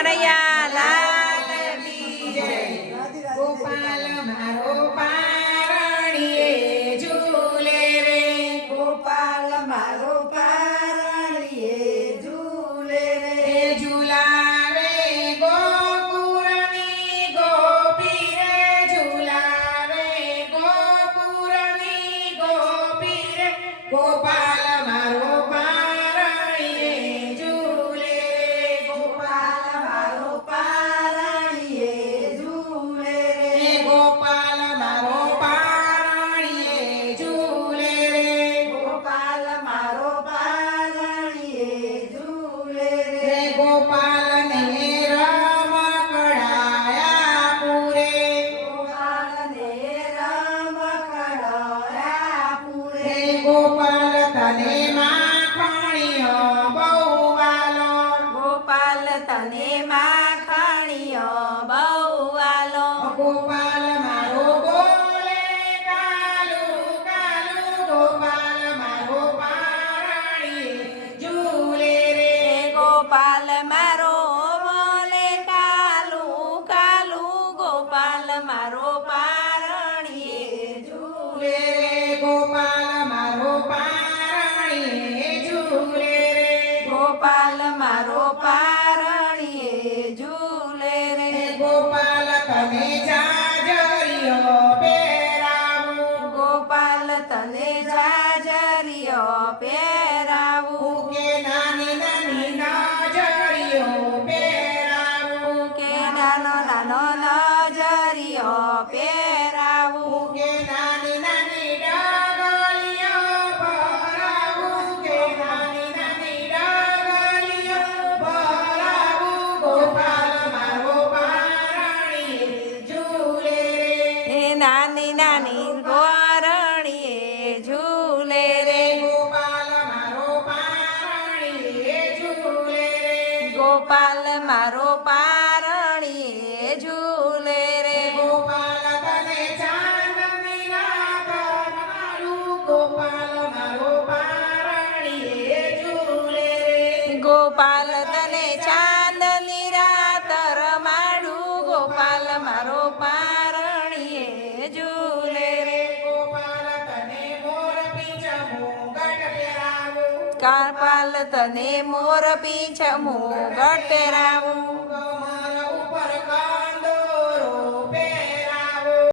કનૈયા લાલ કી જય। ગોપાલ મારો પારણીએ ઝૂલે રે, ગોપાલ મારો પારણીએ ઝૂલે રે, ઝુલાવે ગોકુળની ગોપી રે, ઝુલાવે ગોકુળની ગોપી રે, ગોપાલ મારો પારણીએ ઝૂલે રે, ગોપાલ મારો પારણીએ ઝૂલે રે, ગોપાલ મારો પારણીએ ઝૂલે રે, ગોપાલ મારો પારણીએ ઝૂલે રે, ગોપાલને રમકડાયા પૂરે, ગોપાલને રમકડાયા પૂરે, ગોપાલ તને માખણીઓ બહુ વાલો, ગોપાલ તને માખણીઓ બહુ વાલો। ગોપાલ મારો બોલે કાલુ કાલુ, ગોપાલ મારો પારણીએ ઝૂલે રે, ગોપાલ મારો બોલે કાલુ કાલુ, ગોપાલ મારો પારણીએ ઝૂલે રે, ગોપાલ મારો પારણીએ ઝૂલે રે, ગોપાલ મારો પારણીએ ઝૂલે રે, ગોપાલ તને જાજરીઓ પહેરાવું, ગોપાલ તને જાજરીઓ પહેરાવું, કે નાની નાની નાજરીઓ પહેરાવું, કે નાનો નાનો નજરીઓ પહેરાવું, કે નાની નાની ડગલીઓ ભરાવું, કે નાની નાની ડગલીઓ ભરાવું, ગોપાલ મારો પારણીએ ઝૂલે રે, એ નાની નાની ગોરણીએ ઝૂલે રે, ગોપાલ મારો પારણીએ ઝૂલે રે, ગોપાલ મારો પારણીએ ઝૂલે રે, ગોપાલ તને ચાંદની રાત રમાડું, ગોપાલ મારો પારણીએ ઝૂલે રે, ગોપાલ તને ચાંદની રાત રમાડું, ગોપાલ મારો પારણીએ ઝૂલે રે, ગોપાલ તને મોર પીંછ મુગટ પહેરાવું, કાપાલ તને મોર પીંછ મુગટ પહેરાવું, ગમ